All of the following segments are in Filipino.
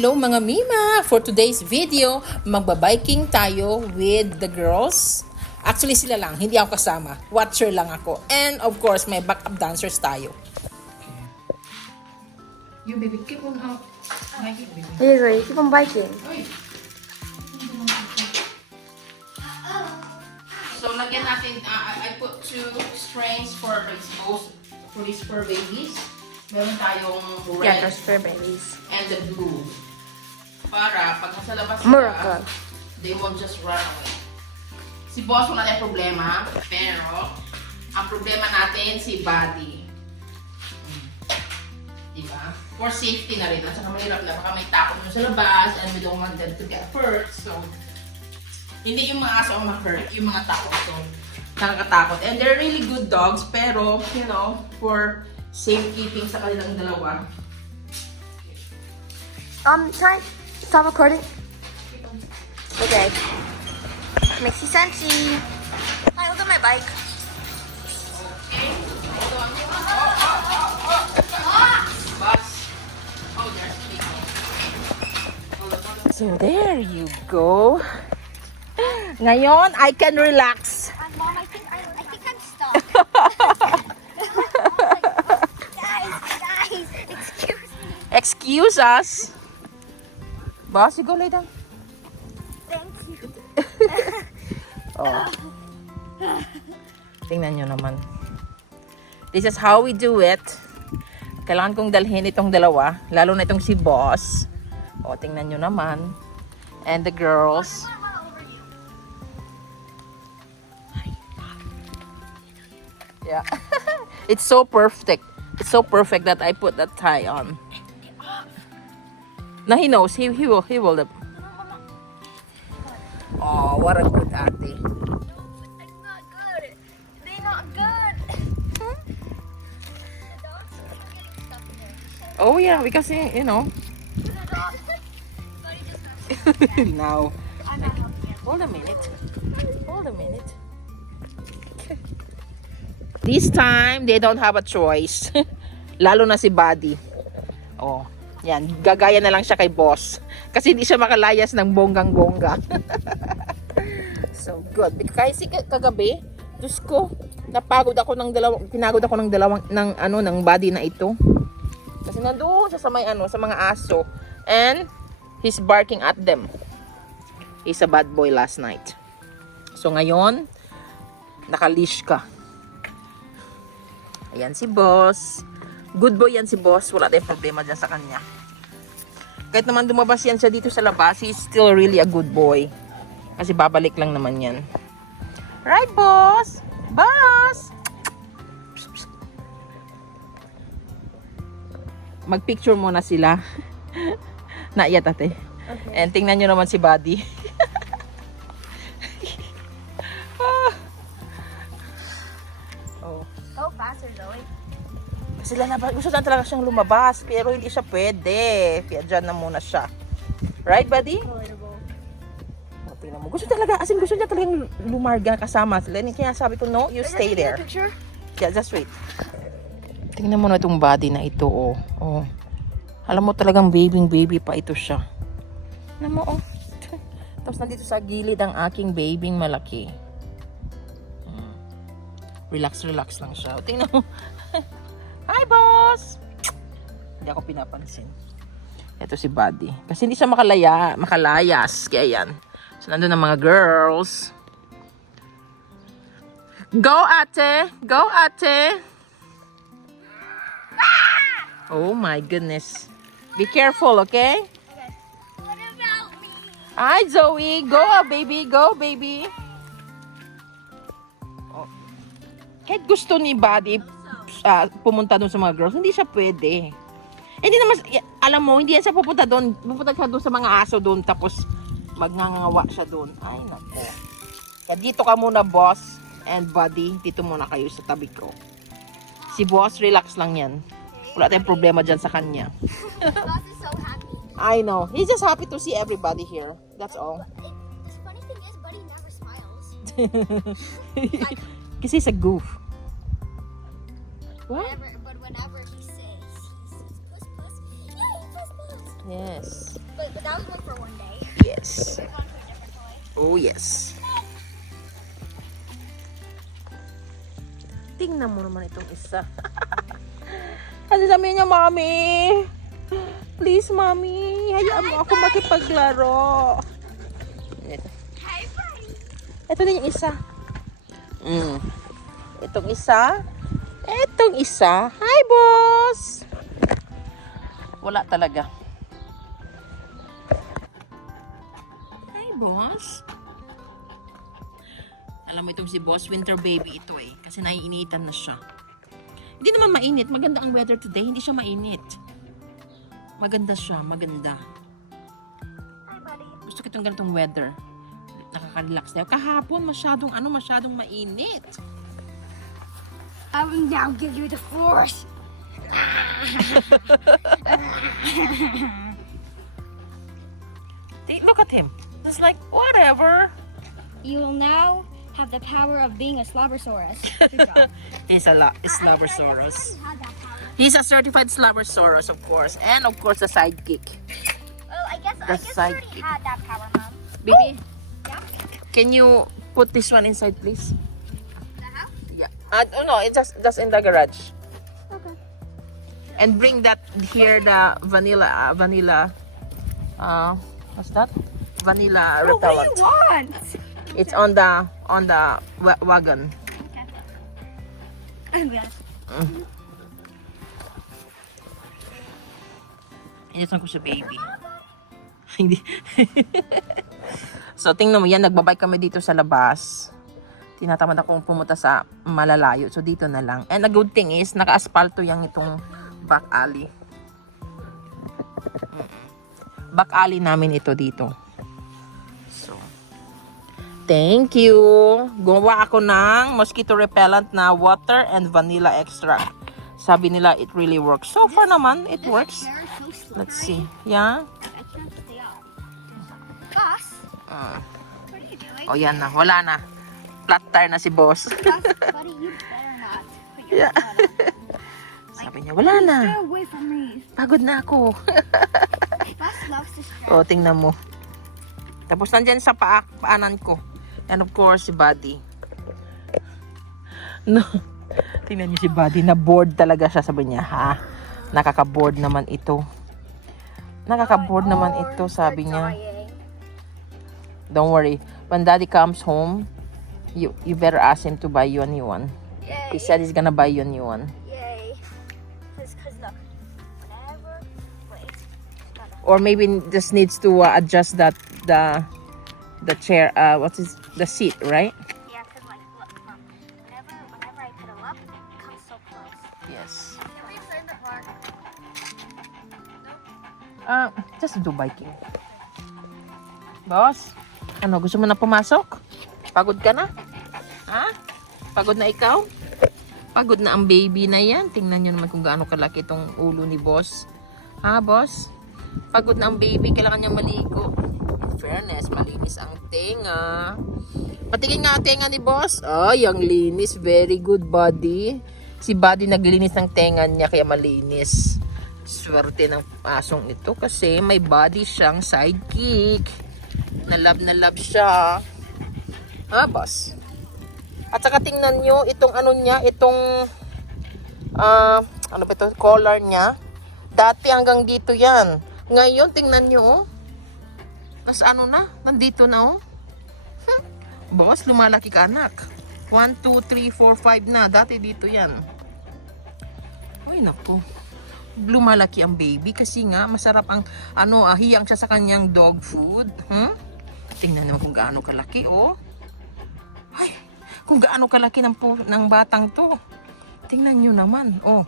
Hello mga Mima! For today's video, magbabiking tayo with the girls. Actually sila lang, hindi ako kasama. Watcher lang ako. And of course, may backup dancers tayo. You baby, keep on out. Biking, baby. Hey, Ray, keep on biking. So, lagyan natin, I put 2 strings for these fur babies. Meron tayong Yeah, red those fur babies. and the blue. Para pag nasa labas Miracle. they won't just run away. Si boss wala tayong problema, pero ang problema natin si Buddy. Diba? For safety na rin. At saka mahirap na baka may takot mo sa labas and we don't want them to get hurt. So, hindi yung mga aso ang ma-hurt, yung mga takot. So, nakakatakot. And they're really good dogs, pero, you know, for safekeeping sa kanilang dalawa. Try stop recording. Okay. Makes sensey. Hi, look at my bike. Okay? Ito ang bus. Oh, there's people. So, there you go. Ngayon, I can relax. Mom, I think I'm stuck. guys, excuse me. Excuse us. Boss, you go lay down. Thank you. Oh. Tingnan nyo naman. This is how we do it. Kailangan kong dalhin itong dalawa. Lalo na itong si Boss. O, tingnan nyo naman. And the girls. Yeah. It's so perfect. It's so perfect that I put that tie on. Now he knows. He will. Oh, what a good ate. They're not good. They're not good. The dogs are getting stuck in there. Oh yeah, because you know. The dogs. Buddy just got stuck. Now. I'm not helping him. Hold a minute. Hold a minute. This time, they don't have a choice. Lalo na si Buddy. Oh, yan. Gagaya na lang siya kay Boss. Kasi hindi siya makalayas ng bonggang-bongga. So, good. Kasi kagabi, Diyos ko, pinagod ako ng Buddy na ito. Kasi nandoon siya sa sa mga aso. And, he's barking at them. He's a bad boy last night. So, ngayon, nakalish ka. Ayan si Boss. Good boy yan si Boss. Wala tayong problema dyan sa kanya. Kahit naman dumabas yan siya dito sa labas, he's still really a good boy. Kasi babalik lang naman yan. Right, Boss? Boss! Mag-picture muna sila. Naiyat ate. Okay. And tingnan nyo naman si Buddy. Oh. Go faster, Zoe. Sila na gusto na talaga siyang lumabas, pero hindi siya pwede. Kaya dyan na muna siya. Right, Buddy? Oh, tingnan mo. Gusto niya talagang lumarga kasama sila. Kaya sabi ko, no, you stay there. Yeah, just wait. Tingnan mo na itong Buddy na ito, oh. Oh. Alam mo talagang baby pa ito siya. Alam mo, oh. Tapos nandito sa gilid ang aking babing malaki. Relax lang siya. O, tingnan mo. Hi, Boss! Hindi ako pinapansin. Ito si Buddy. Kasi hindi siya makalayas. Kaya yan. So, nandun ang mga girls. Go, ate! Go, ate! Oh my goodness. Be careful, okay? What about me? Hi, Zoe! Go, baby! Go, baby! Kahit gusto ni Buddy pumunta doon sa mga girls, hindi siya pwede. Hindi naman, alam mo, hindi yan siya pupunta doon. Pupunta siya doon sa mga aso doon, tapos magngangawa siya doon. Ay, nako. Kaya dito ka muna, Boss and Buddy. Dito muna kayo sa tabi ko. Si Boss, relax lang yan. Wala tayong problema dyan sa kanya. Boss is so happy. I know. He's just happy to see everybody here. That's all. The funny thing is, Buddy never smiles. Kasi he's a goof. What? But whenever he says puss puss, yay, puss puss. Yes. But that was only for one day. Yes. Oh, yes. Tingnan mo naman itong isa. Kasi sabi niya, Mommy, please, Mommy, hayaan mo ako makipaglaro. Ito. Hi, buddy. Ito din yung isa. Itong isa. Itong isa. Hi, boss! Wala talaga. Hi, boss. Alam mo itong si Boss Winter Baby ito eh. Kasi naiinitan na siya. Hindi naman mainit. Maganda ang weather today. Hindi siya mainit. Maganda siya. Maganda. Hi, buddy. Gusto ko itong ganitong weather. Nakaka-relax na. Kahapon masyadong mainit. I will now give you the force. Look at him. Just like, whatever. You will now have the power of being a Slobbersaurus. Good job. He's a Slobbersaurus. Had that power. He's a certified Slobbersaurus, of course. And of course, the sidekick. Well, I guess The you already sidekick. had that power, Mom. Baby, Yeah. can you put this one inside, please? The house? Yeah. Oh no, it's just in the garage. Okay. And bring that here, the vanilla, what's that? Vanilla repellent. want? It's on the wagon. Initan ko sa baby. Hindi. So, tingnan mo yan. Nagbabike kami dito sa labas. Tinatamad akong pumunta sa malalayo. So, dito na lang. And the good thing is, naka-aspalto yung itong back alley. Back alley namin ito dito. So, thank you. Gumawa ako ng mosquito repellent na water and vanilla extract. Sabi nila, it really works. So far naman, it works. They're so slippery. Let's see. Yeah? That's not what they are. Boss, what are you doing? O yan na, wala na. Flat tire na si boss. Boss, buddy, you better not put your Yeah. foot on. Sabi niya, wala na. Stay away from me. Pagod na ako. Boss loves to stretch. O, tingnan mo. Tapos nandyan sa paanan ko. And of course, si Buddy. No. Tingnan niyo si Buddy. Na bored talaga siya. Sabi niya, ha? Nakaka-bored naman ito. Nakaka-bored naman ito, sabi niya. Don't worry. When Daddy comes home, you better ask him to buy you a new one. Yay. He said he's gonna buy you a new one. Yay. Cause look, whenever, wait, Or maybe just needs to adjust that the chair. What is the seat, right? yeah, cause like, look, whenever I pedal up, it comes so close. Yes. Can we turn the car? Just do biking. Boss, ano, gusto mo na pumasok? Pagod ka na? Ha? Pagod na ikaw? Pagod na ang baby na yan. Tingnan nyo naman kung gaano kalaki itong ulo ni boss. Ha, boss? Pagod na ang baby, kailangan niya maligo. In fairness, malinis ang tenga. Patingin nga ang tenga ni boss. Ay, ang linis. Very good, Buddy. Si Buddy naglinis ng tenga niya, kaya malinis. Swerte ng asong ito kasi may body siyang sidekick. Na love siya. Ha, boss? At saka tingnan nyo, itong ano niya, itong ano ba ito, collar niya. Dati hanggang dito yan. Ngayon, tingnan nyo, oh. Mas ano na, nandito na, oh. Boss, lumalaki ka, anak. 1, 2, 3, 4, 5 na. Dati dito yan. Ay, naku. Lumalaki ang baby kasi nga masarap ang hiyang siya sa kanyang dog food. Tingnan naman kung gaano kalaki, oh. Ay, kung gaano kalaki ng batang to. Tingnan nyo naman, oh.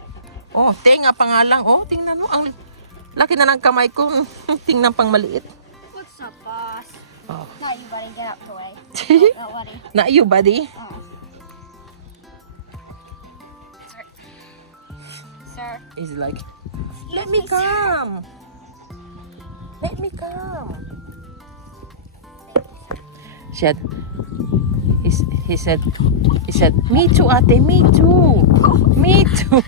Oh, tenga pa nga lang, oh. Tingnan mo, ang laki na ng kamay ko. Tingnan pang maliit. What's up, boss? Oh. Not you, buddy. Get out the way. No, buddy. Na you, buddy. Oh. Sir. He's like, Excuse let me sir. come. Let me come. He said, me too, ate, me too. Me too.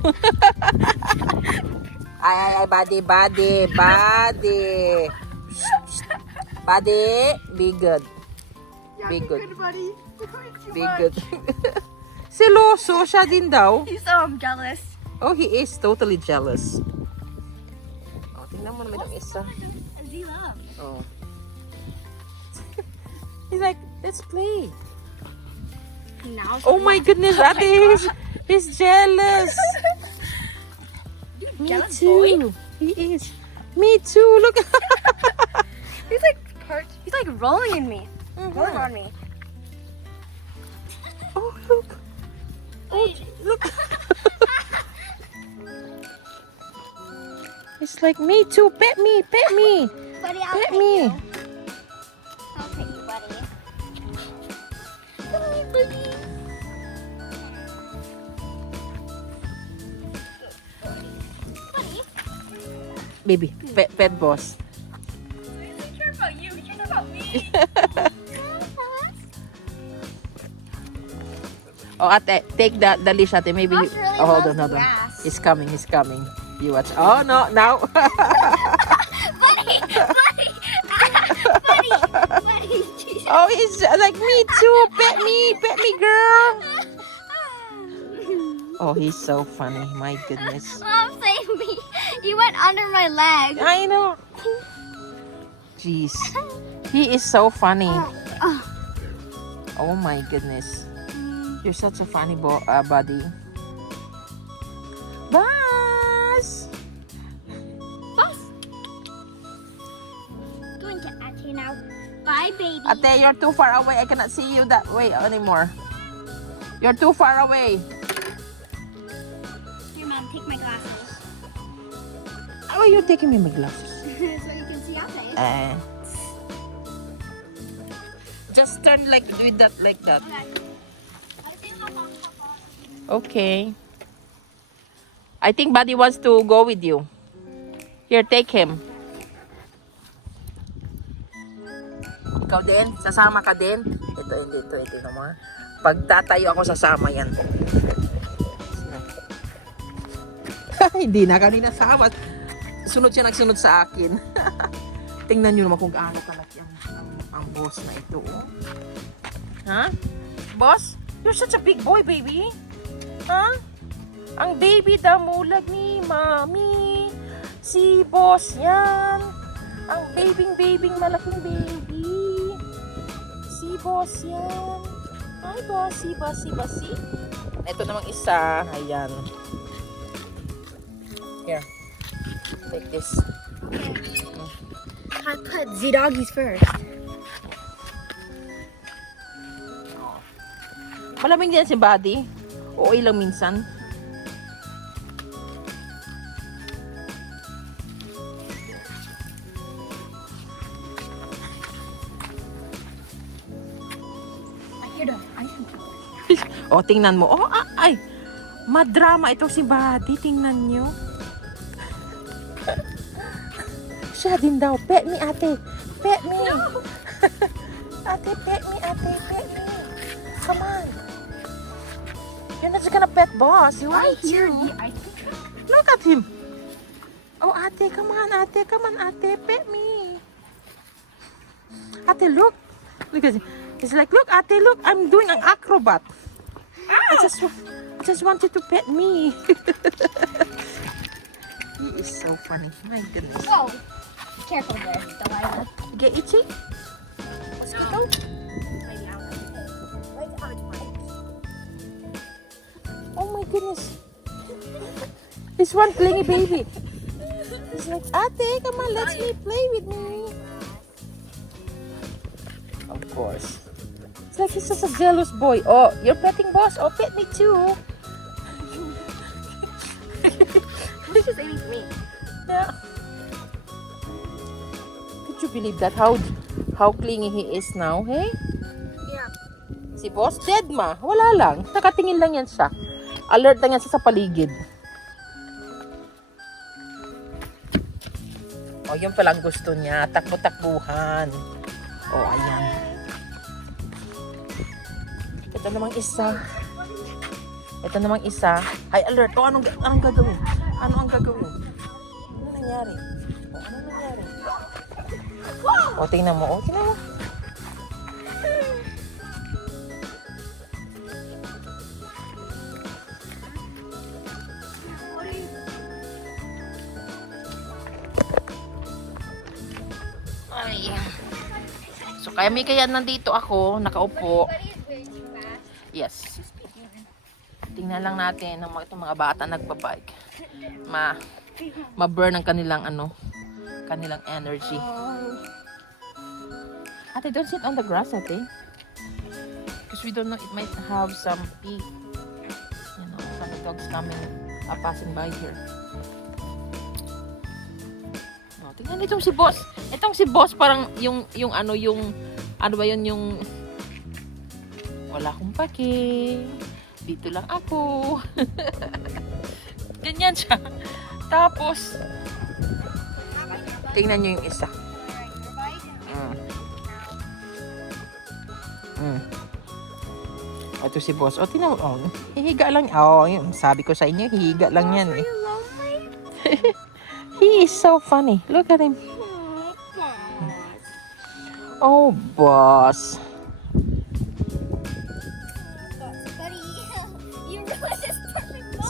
ay, buddy. Buddy, be good. Be good. buddy. Be good. Seloso siya din daw. He's so jealous. Oh, he is totally jealous. Oh, tingnan mo naman yung isa. Does he love? Oh. He's like, let's play. Now. Oh my goodness, ate, he's jealous. Me jealous too. He is. Me too. Look. He's like he's like rolling in me. Rolling on me. Oh look. Oh look. It's like me too. Pet me. Pet me. Buddy, I'll Pet pet me. you. I'll pet you, buddy. Buddy. Baby, pet boss. He doesn't care about you. He cares about me. Oh, ate, take the leash, ate. Maybe. Boss really Oh, hold loves on, hold the on. grass. He's coming. He's coming. You watch. Oh no, now. Buddy, buddy, buddy, buddy. Oh, he's like me too. Pet me, girl. Oh, he's so funny. My goodness. Mom, save me. You went under my leg. I know. Jeez. He is so funny. Oh my goodness. You're such a funny buddy. Boss! Boss. Going to Auntie now. Bye, baby. Ate, you're too far away. I cannot see you that way anymore. You're too far away. Here, Mom, take my glasses. How are you taking me my glasses? So you can see Auntie. Just turn like with that, like that. Okay. Okay. I think Buddy wants to go with you. Here, take him. Ikaw din? Sasama ka din? Ito naman. Pag tatayo ako, sasama yan. Hindi na kanina sawa. Sunod siya nagsunod sa akin. Tingnan nyo naman kung gaano kalaki ang boss na ito. Oh. Ha? Boss? You're such a big boy, baby. Ha? Ang baby damulag ni Mami. Si boss yan. Ang babing malaking baby. Si boss yan. Hi, bossy. Ito namang isa. Ayan. Here. Take this. I put Z doggies first. Malamig din si Buddy. Oo, ilang minsan. O, tingnan mo. Oh, ay! Madrama ito si Buddy. Tingnan nyo. Siya din daw. Pet me, ate. Pet me. No. Ate, pet me, ate. Pet me. Come on. You're not just gonna pet boss. You want to. Look at him. Oh, ate, come on, ate. Come on, ate. Pet me. Ate, look. Look at him. He's like, look, ate, look. I'm doing an acrobat. I just wanted to pet me. He is so funny. My goodness. Whoa. Careful there, Delilah. Get itchy? No. Oh my goodness. This one clingy baby. He's like, ate, come on, let me play with me. Of course. It's like he's just a jealous boy. Oh, you're petting boss? Oh, pet me too. He's just aiming for me. Yeah. Could you believe that? How clingy he is now, hey? Yeah. Si boss, dead ma. Wala lang. Nakatingin lang yan siya. Alert lang yan siya sa paligid. Oh, yun palang gusto niya. Takbo-takbuhan. Oh, ayan. Ito namang isa. Ito namang isa. Ay, alert. Oh, anong gagawin? Ano ang gagawin? Ano nangyari? Oh, ano nangyari? Wow! O, tingnan mo. O, tingnan mo. Ay. So, kaya nandito ako, nakaupo. Yes. Tingnan lang natin ng itong mga bata nagbabike. Ma-burn ang kanilang kanilang energy. Ate, don't sit on the grass, ate. Because we don't know, it might have some pee. You know, some dogs coming, passing by here. Oh, tingnan itong si boss. Itong si boss parang yung ano ba yun, yung wala akong pake. Dito lang ako. Ganyan siya. Tapos, tingnan nyo yung isa. Ito si boss. O, tingnan mo. Oh, hihiga lang. Oh, sabi ko sa inyo, hihiga lang yan. Eh. He is so funny. Look at him. Oh, boss.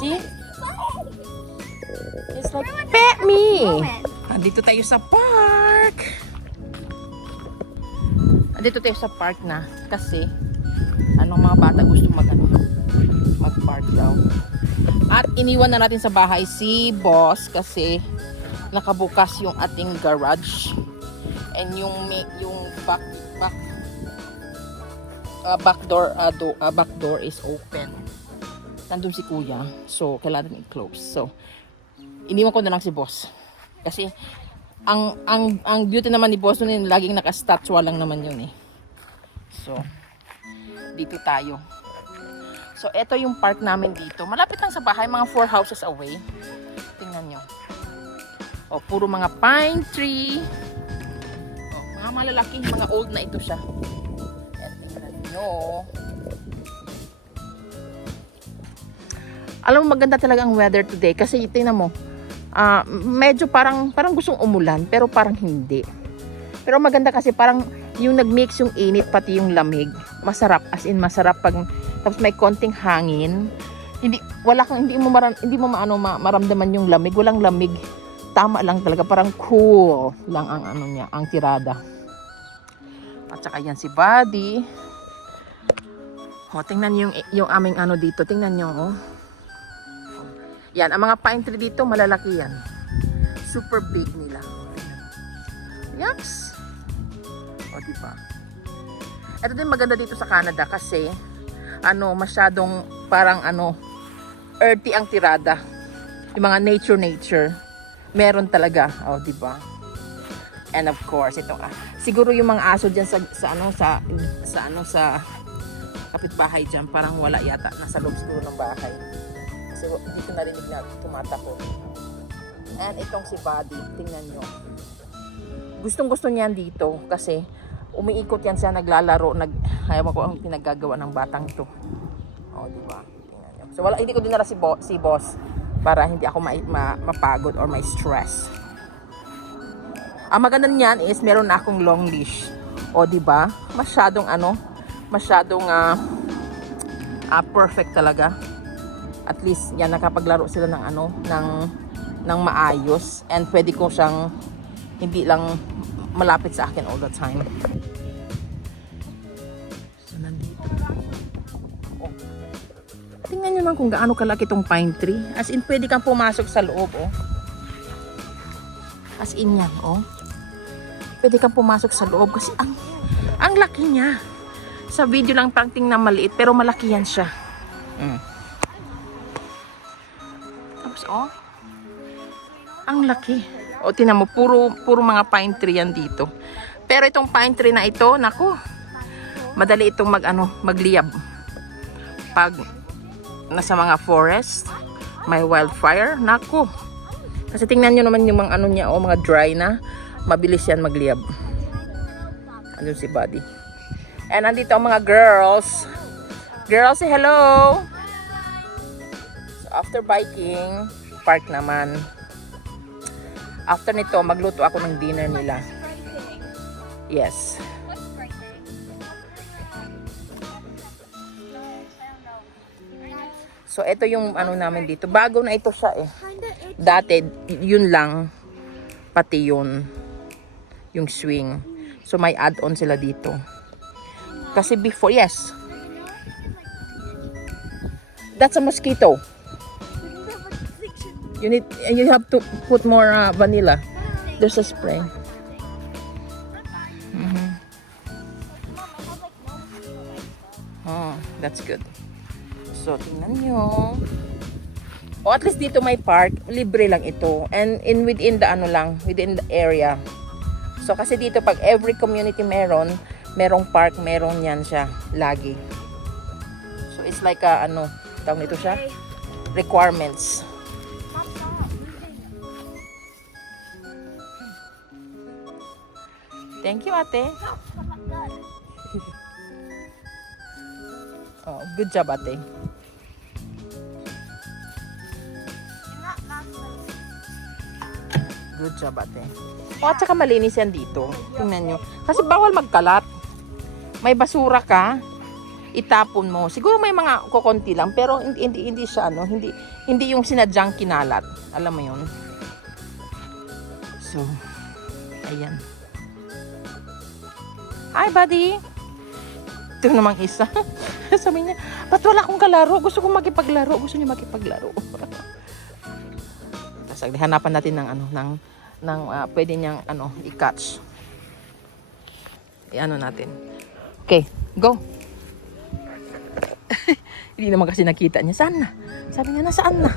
See? It's like, pet me! Andito tayo sa park. Andito tayo sa park na kasi mga bata gusto mag-park daw. At iniwan na natin sa bahay si boss kasi nakabukas yung ating garage and yung back door is open. Nandun si kuya, so kailangan i-close. So iniwan ko na lang si boss kasi ang beauty naman ni boss nun, laging naka-statua lang naman yun eh. So dito tayo. So eto yung park namin dito, malapit lang sa bahay, mga 4 houses away. Tingnan nyo, o puro mga pine tree, o, mga malalaki, mga old na ito siya. And tingnan nyo, alam mo, maganda talaga ang weather today kasi tingnan mo, medyo parang gustong umulan pero parang hindi. Pero maganda kasi parang yung nag-mix yung init pati yung lamig. Masarap, as in masarap pag tapos may konting hangin. Hindi mo maramdaman yung lamig, walang lamig. Tama lang talaga, parang cool lang ang niya, ang tirada. At saka yan si Buddy. O, tingnan niyo yung aming dito, tingnan niyo oh. Yan, ang mga pine tree dito, malalaki yan. Super big nila. Yups! O, diba? Ito din maganda dito sa Canada kasi, masyadong parang earthy ang tirada. Yung mga nature. Meron talaga. O, diba? And of course, ito siguro yung mga aso dyan sa kapitbahay dyan, parang wala yata. Nasa loob siguro ng bahay. Kasi dito narinig na tumatakot. And itong si Buddy, tingnan nyo. Gustong-gusto niyan dito kasi umiikot yan siya, naglalaro, ayaw ko ang pinagagawa ng batang to. O, diba? Tingnan nyo. So, hindi ko dinala si boss para hindi ako mapagod or may stress. Ang maganda niyan is meron na akong long leash. O, diba? Masyadong perfect talaga. At least yan, nakapaglaro sila ng maayos, and pwede ko siyang hindi lang malapit sa akin all the time. So nandito. Oh. Tingnan nyo lang kung gaano kalaki tong pine tree. As in, pwede kang pumasok sa loob, oh. As in yan, oh. Pwede kang pumasok sa loob kasi ang laki niya. Sa video lang parang tingnan maliit, pero malaki yan siya. Oh, ang laki. O, tinan mo, puro mga pine tree yan dito. Pero itong pine tree na ito, naku, madali itong magliyab. Pag nasa mga forest, may wildfire, naku. Kasi tingnan nyo naman yung mga niya, mga dry na, mabilis yan magliyab. Andun si Buddy. And andito ang mga girls. Girls, say hello! After biking, park naman. After nito, magluto ako ng dinner nila. Yes. What's right there? No, I don't know. So, ito yung ano namin dito. Bago na ito siya eh. Kinda itchy. Dati, yun lang. Pati yun. Yung swing. So, may add-on sila dito. Kasi before, yes. That's a mosquito. You have to put more vanilla. There's a spray. Mhm. Oh, that's good. So, tingnan nyo. O, at least dito may park. Libre lang ito. And within the ano lang, within the area. So, kasi dito pag every community merong park, meron yan siya. Lagi. So, it's like a, ano, tawag nito siya? Requirements. Stop, stop. Thank you, ate. Oh, good job, ate. Good job, ate. O, at saka malinis yan dito. Tingnan nyo. Kasi bawal magkalat. May basura ka, itapon mo. Siguro may mga kukunti lang, pero hindi siya, ano, hindi yung sinadyang kinalat. Alam mo yun? So, ayan. Hi, buddy! Ito namang isa. Sabi niya, ba't wala akong kalaro? Gusto kong makipaglaro. Gusto niya makipaglaro. Tapos, hanapan natin ng, ano, ng pwede niyang, ano, i-catch. I-ano natin. Okay, go! Hindi naman kasi nakita niya. Saan na? Sabi niya, nasaan na?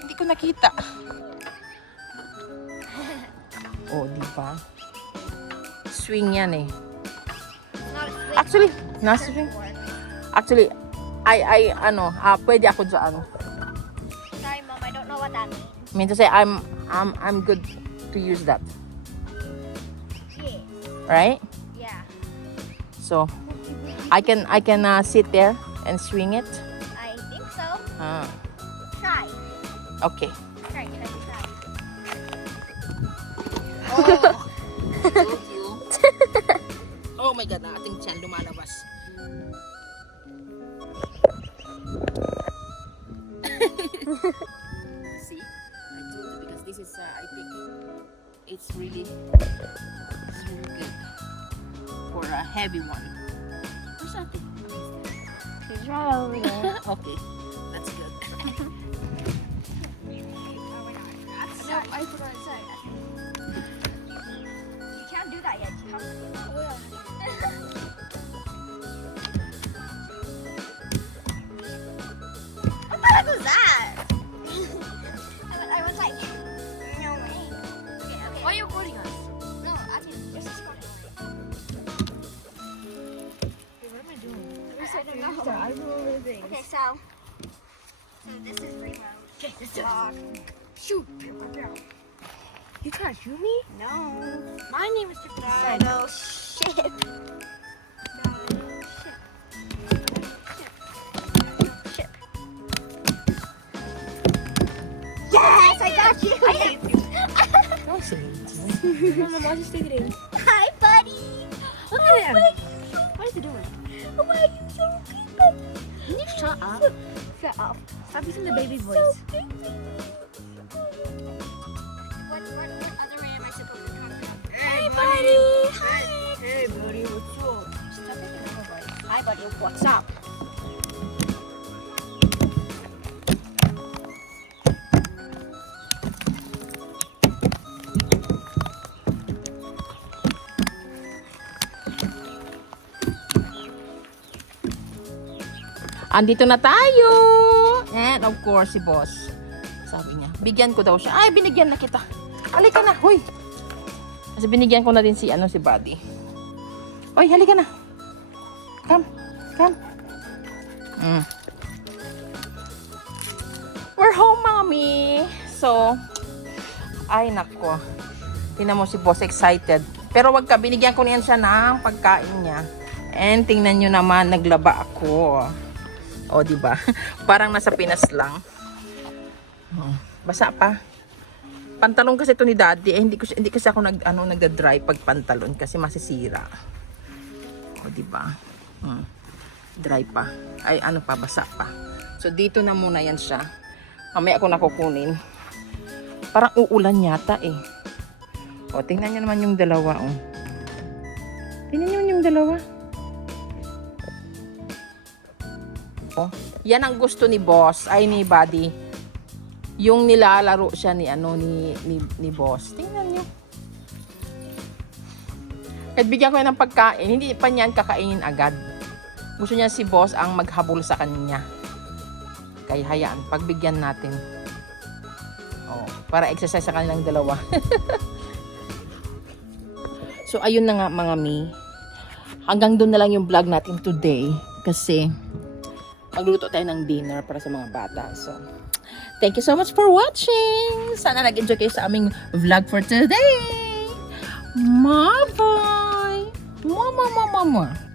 Hindi ko nakita. Oh, di ba? Swing yan eh. Actually, swing. Actually, pwede ako dyan. Sorry, Mom, I don't know what that means. I mean to say, I'm good to use that. Yeah. Right? Yeah. So, I can sit there and swing it. I think so. Ah, Try. okay. Try. Oh my God, ating tiyan lumalabas. See? I told you because this is, I think, it's really good for a heavy one. Where's ate? She's right over there. Okay, that's good. No, I forgot to say. You can't do that yet. What the heck was that? I was like, no way. Okay. Why are you recording us? No, actually, just recording. What am I doing? I don't know. I do all the things. Okay, so this is Ringo. Shoot! You trying to shoot me? No. My name is Tiffany. No shit. Yes, I got you. Don't say it. Mama, why is he sticking in? Hi, buddy. Look at him. What is he doing? Why are you so cute? Can you shut up? Shut up. Stop using the baby voice. What other way am I supposed to talk about? Hey, buddy. Hi. Hey, buddy, what's up? Stop making a voice. Hi, buddy. What's up? Andito na tayo! And of course, si boss. Sabi niya, bigyan ko daw siya. Ay, binigyan na kita. Halika na, huy! Kasi binigyan ko na din si Buddy. Oy, halika na. Come. We're home, mommy. So, ay nako. Tingnan mo si boss excited. Pero wag ka, binigyan ko niyan siya ng pagkain niya. And tingnan nyo naman, naglaba ako. O, diba? Parang nasa Pinas lang. Basa pa. Pantalon kasi ito ni Daddy. Eh, hindi kasi ako nagda-dry pag pantalon kasi masisira. O, diba? Dry pa. Ay, ano pa, basa pa. So, dito na muna yan siya. Mamaya ako nakukunin. Parang uulan yata eh. O, tingnan nyo naman yung dalawa, oh. Tingnan nyo yung dalawa. Oh, yan ang gusto ni boss, ay ni Buddy. Yung nilalaro siya ni ni boss. Tingnan nyo. Kahit bigyan ko yan ng pagkain, hindi pa niyan kakainin agad. Gusto niya si boss ang maghabol sa kanya. Kaya hayaan, pagbigyan natin. Oh, para exercise sa kanilang dalawa. So, ayun na nga mga mi. Hanggang doon na lang yung vlog natin today. Kasi, magluto tayo ng dinner para sa mga bata. So, thank you so much for watching. Sana nag-enjoy kayo sa aming vlog for today. Bye-bye. Mama.